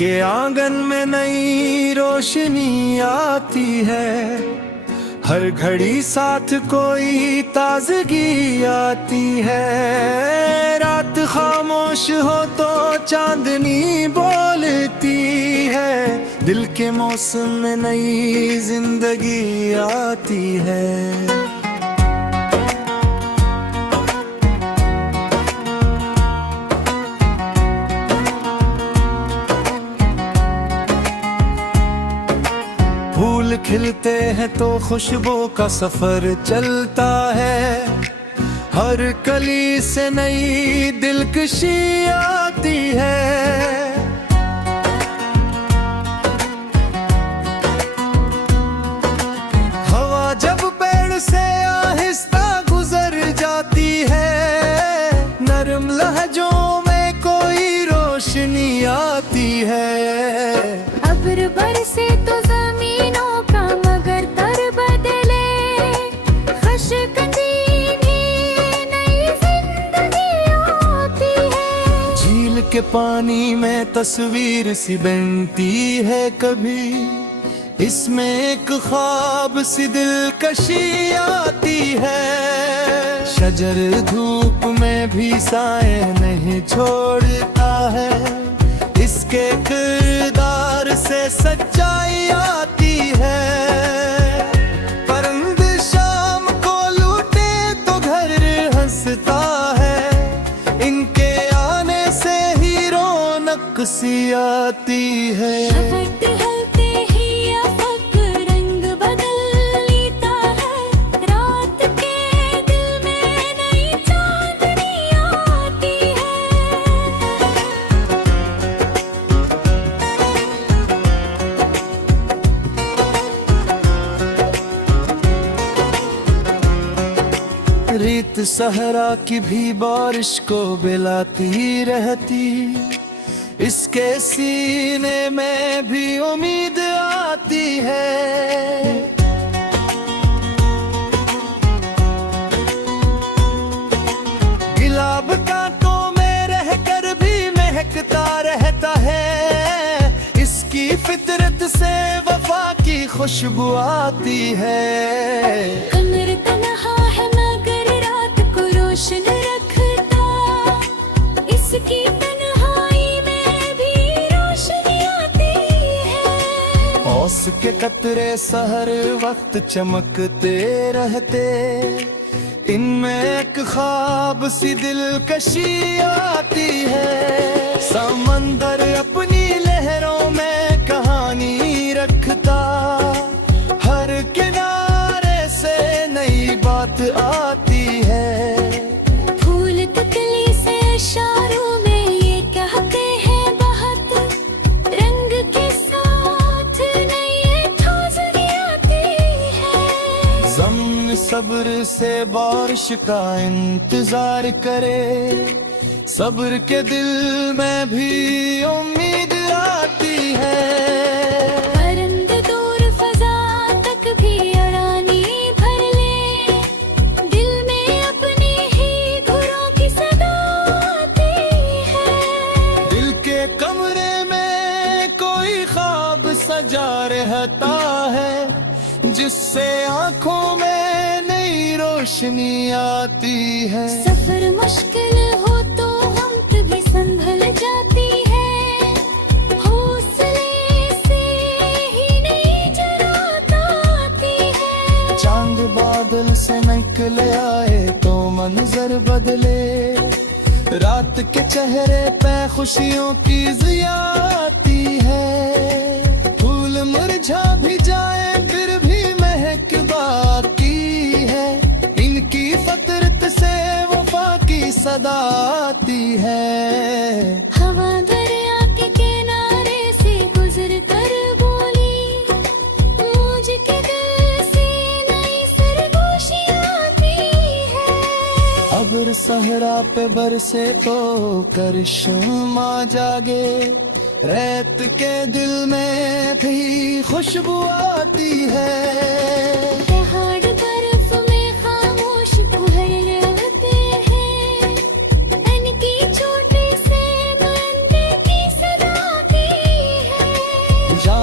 के आंगन में नई रोशनी आती है, हर घड़ी साथ कोई ताजगी आती है। रात खामोश हो तो चांदनी बोलती है, दिल के मौसम में नई जिंदगी आती है। फूल खिलते हैं तो खुशबू का सफर चलता है, हर कली से नई दिलकशी आती है। हवा जब पेड़ से आहिस्ता गुजर जाती है, नरम लहजों में कोई रोशनी आती है। अब्र बरसे तो जमीनों का मगर तर बदले, नई जिंदगी आती है। झील के पानी में तस्वीर सी बनती है कभी, इसमें एक ख्वाब सी दिलकशी आती है। शजर धूप में भी साए नहीं छोड़ता है, इसके किरदार से सच्चाई आती है। परिंदे शाम को लूटे तो घर हंसता है, इनके आने से ही रौनक सी आती है। रीत सहरा की भी बारिश को बिलाती रहती, इसके सीने में भी उम्मीद आती है। गुलाब कांटों में रहकर भी महकता रहता है, इसकी फितरत से वफा की खुशबू आती है। कमर तन्हा है मगर रात को रोशन रखता, इसकी तन्हाई में भी रोशनी आती है। औस के कतरे सहर वक्त चमकते रहते, इनमें एक ख्वाब सी दिलकशी आती है। समंदर अपनी लहरों में कहानी रखता, हर किनारे से नई बात आती है। फूल तितली से इशारों में ये कहते हैं बहुत, रंग के साथ नई ताजगी आती है। ज़म्न सब्र से बारिश का इंतजार करे, सब्र के दिल में भी उम्मीद आती है। परिंदे दूर फजा तक भी अड़ानी भर ले, दिल में अपने ही घरों की सदा आती है। दिल के कमरे में कोई ख्वाब सजा रहता है, जिससे आंखों में नई रोशनी आती है। सफर मुश्किल हो तो हिम्मत भी संभल जाती है, हौसले से ही नई जरात आती है। चांद बादल से निकले आए तो मंजर बदले, रात के चेहरे पे खुशियों की ज़िया आती है। फूल मुरझा भी जाए फिर भी महक बाकी है, इनकी फतरत से वफा की सदा आती है। हवा दरिया के किनारे से गुजर कर बोली, मुझके दिल से नई सरगोशी आती है। अब्र सहरा पे बरसे तो करिश्मा जागे, रेत के दिल में भी खुशबू आती है। पहाड़ बर्फ में खामोश कुहर रहते हैं, इनकी चोटी से बंदे की सदा आती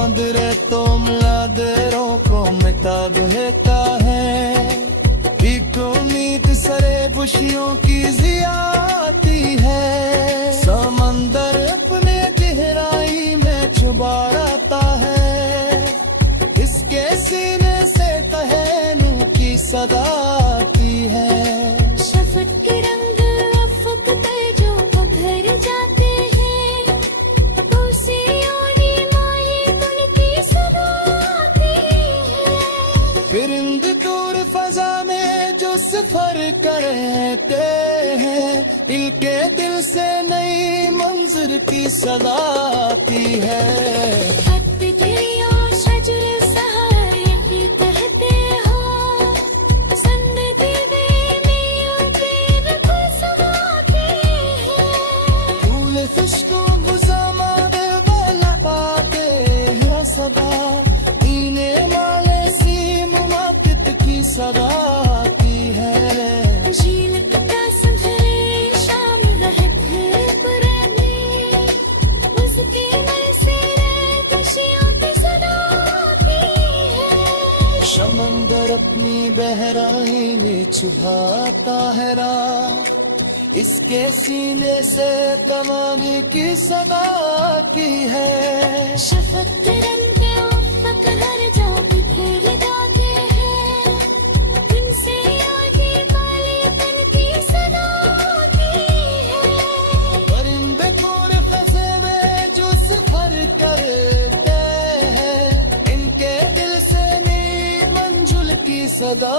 चांद रे तो मिलादेरों को मिटा देता है। एक उम्मीद सरे खुशियों की जिया आती है। समंदर अपने गहराई में छुपा रहता है। इसके सीने से कहनू की सदा आती है। शफक के रंग अफक पे जो उभर जाते हैं, उसी ओनी माए गुल की सदा आती है। परिंदे दूर फजा में जो सफर करते हैं, इनके दिल से नई मंजिल की सदा आती है। खत गिरिया शजर सहाय ये कहते हो, जिंदगी में यूं प्रेम को समाते हैं। फूल खुशबू गुज़ामा दे वाला पाते हैं सदा। इन्हें माले सी मुमाकित की सदा आती है। झील का संघरे शाम रहते पुराने, उसके मन से खुशियों की सदा आती है। समंदर अपनी गहराई में छुपाता है रात। इसके सीने से तमामी की सदा आती है। शफक के रंग पे उफ़क़ हर जा बिखेर जाते हैं, इनसे आगे कालेपन की सदा आती है। परिंदे पूरे फंसे में जो सफर करते हैं, इनके दिल से नई मंजिल की सदा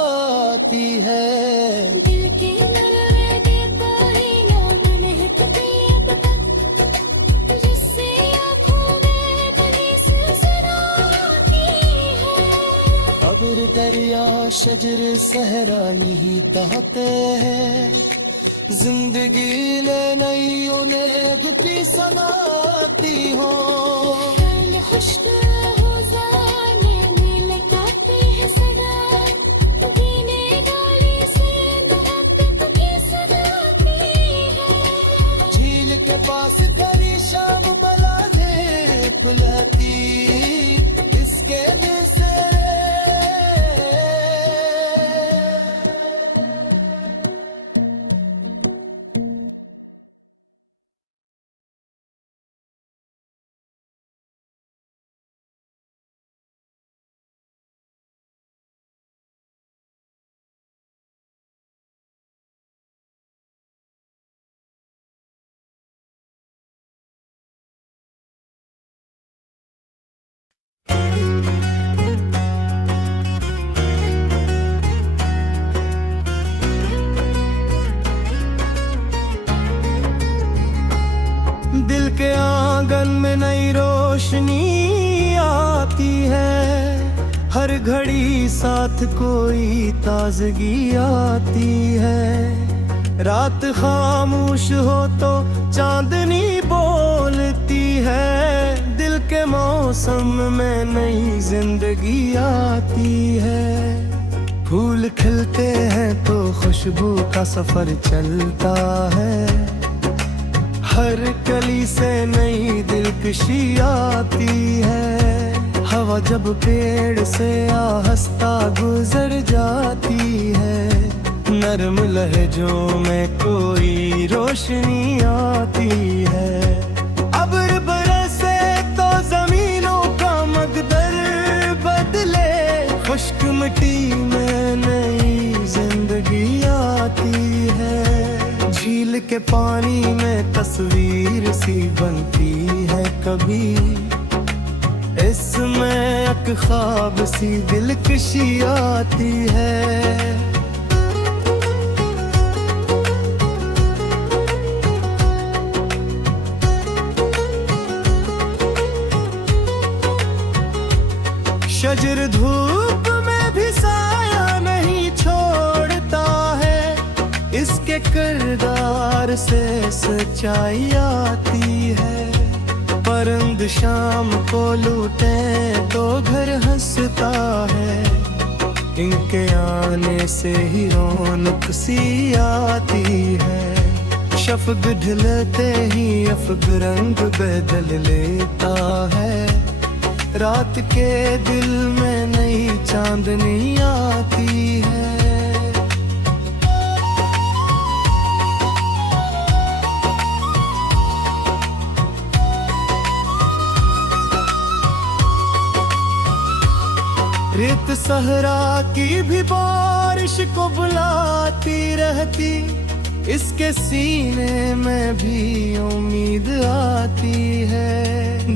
आती है। दिल की नरवे कोई लोग महकते अब तक, जिससे आँखों में बड़ी सिलसिला आती है। अगर दरिया शजर सहरा नहीं कहते हैं, जिंदगी ले नई उन्हें की समाती हो। फल खुश्क हो जाने में लगाते हैं सदा, जीने डाली से मोहब्बत की सदा आती है। झील के पास करी शाम बला दे खुलती, इसके दिल से दिल के आंगन में नई रोशनी आती है। हर घड़ी साथ कोई ताजगी आती है। रात खामोश हो तो चांदनी बोलती है। दिल के मौसम में नई जिंदगी आती है। फूल खिलते हैं तो खुशबू का सफर चलता है। हर कली से नई दिलकशी आती है। हवा जब पेड़ से आहस्ता गुजर जाती है, नरम लहजों में कोई रोशनी आती है। अब्र बरसे तो जमीनों का मकदर बदले, खुश्क मिट्टी में नई जिंदगी आती है। झील के पानी में तस्वीर सी बनती है कभी, इसमें एक ख्वाब सी दिलकशी आती है। शजर धूप में भी साया नहीं छोड़ता है। इसके किरदार से सच्चाई आती है। परिंद शाम को लूटे तो घर हंसता है। इनके आने से ही रौनक सी आती है। शफक ढलते ही अफक रंग बदल लेता है। रात के दिल में नई चांदनी आती है। रेत सहरा की भी बारिश को बुलाती रहती, इसके सीने में भी उम्मीद आती है।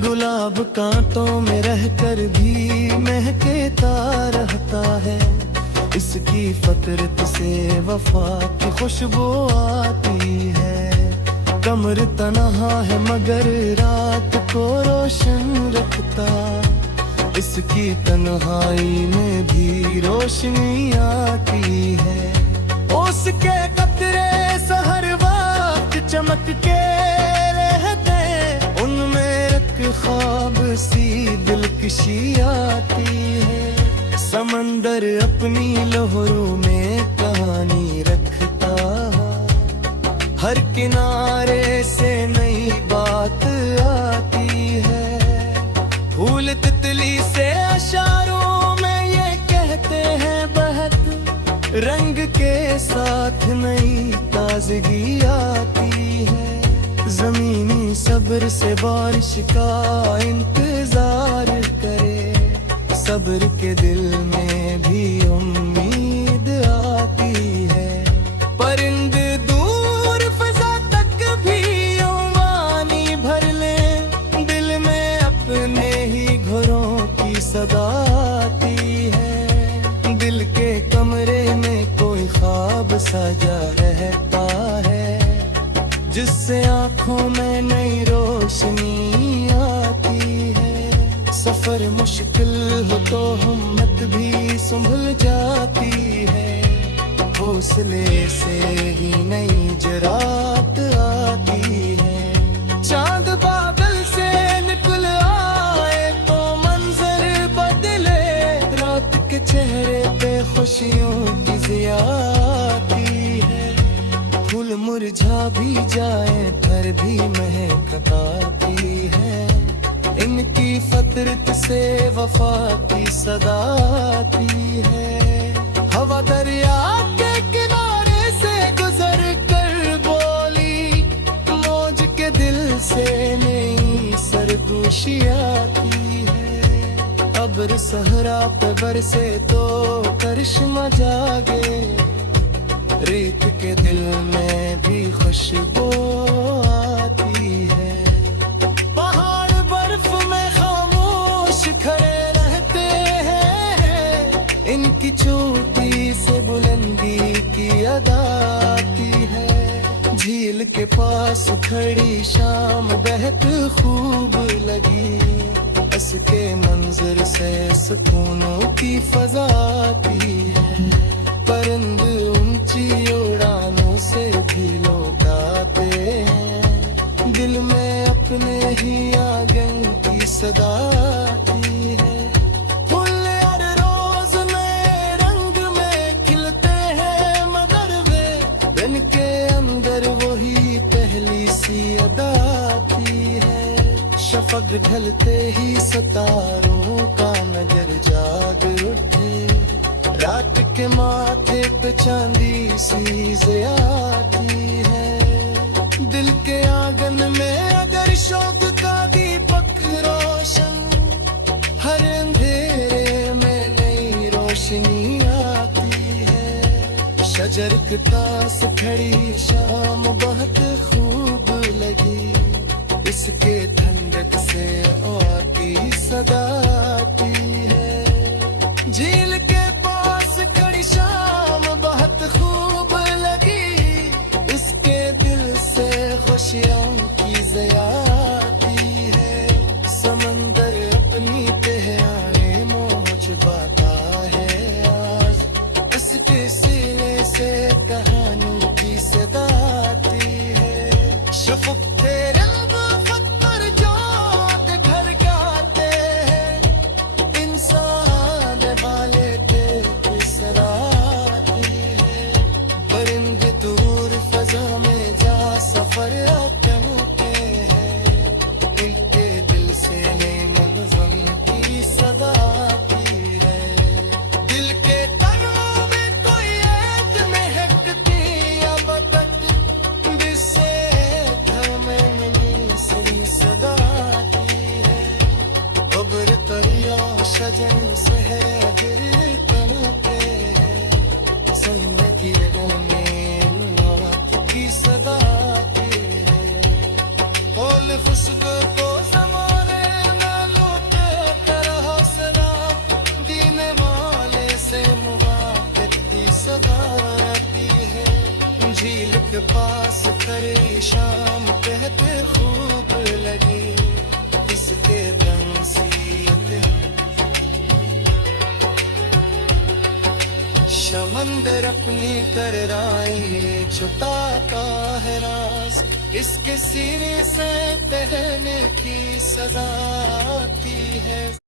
गुलाब कांटों में रहकर भी महकता रहता है, इसकी फतरत से वफा की खुशबू आती है। कमर तन्हा है मगर रात को रोशन रखता, इसकी तन्हाई में भी रोशनी आती है। उसके कतरे सहर वक्त चमक के रहते, उनमें एक ख्वाब सी दिलकशी आती है। समंदर अपनी लहरों में कहानी रखता, हर किनारे से नई बात आती है। फूल तितली से इशारों में ये कहते हैं बहक, रंग के साथ नई ताजगी आती है। जमीनी सब्र से बारिश का इंतजार करे, सब्र के दिल में भी उम्मीद आती है। परिंद दूर फिजा तक भी उमानी भर ले, दिल में अपने ही घरों की सदा आती है। दिल के कमरे में कोई ख्वाब सजा रहता है, जिससे आंखों में नई रोशनी आती है। सफर मुश्किल हो तो हिम्मत भी संभल जाती है, हौसले से ही नई जरात आती है। चांद बादल से निकल आए तो मंजर बदले, रात के चेहरे पे खुशियों की ज़िया आती है। फूल मुरझा भी जाए फिर भी महक आती है, इनकी फतरत से वफा की सदा आती है। हवा दरिया के किनारे से गुजर कर बोली, मौज के दिल से नई सरगोशी आती है। अब्र सहरा पे बरसे तो करिश्मा जागे, रेत के दिल में भी खुशबू आती है। पहाड़ बर्फ में खामोश खड़े रहते हैं, इनकी चोटी से बुलंदी की अदा आती है। झील के पास खड़ी शाम बहुत खूब लगी, इसके मंजर से सुकूनों की फजा आती है। परिंद ऊंची उड़ानों से भी लौटाते हैं, दिल में अपने ही आंगन की सदा आती है। फूल हर रोज नए रंग में खिलते हैं, मगर वे दिन के अंदर वही पहली सी अदा आती है। शफक ढलते ही सितारों का नजर जाग उठे, रात के माथे पे चांदी सी आती है। दिल के आंगन में अगर शौक का दीपक रोशन, हर अंधेरे में नई रोशनी आती है। शजर के पास खड़ी शाम बहुत खूब लगी, इसके ठंडक से और की सदा आती है। झील के खड़ी शाम बहुत खूब लगी, इसके दिल से खुशियों की ज़िया आती है। समंदर अपनी तहाए मौज बाता है आज, इसके सीने से कहानी की सदा आती है। शफक तेरे पत्थर जो घर गाते हैं, सजन से है दिल तड़पे है सुनने की दिल में आपकी सदा आती है बोल खुशबू को ज़माने ना लूटे तेरा हौसला दीने वाले से मुबारक की सदा आती है झील के पास खड़ी शाम कहते खूब लगी इसके बंसीयत समंदर अपनी करराई छुटाता है राज इसके सिरे से तहने की सजा आती है।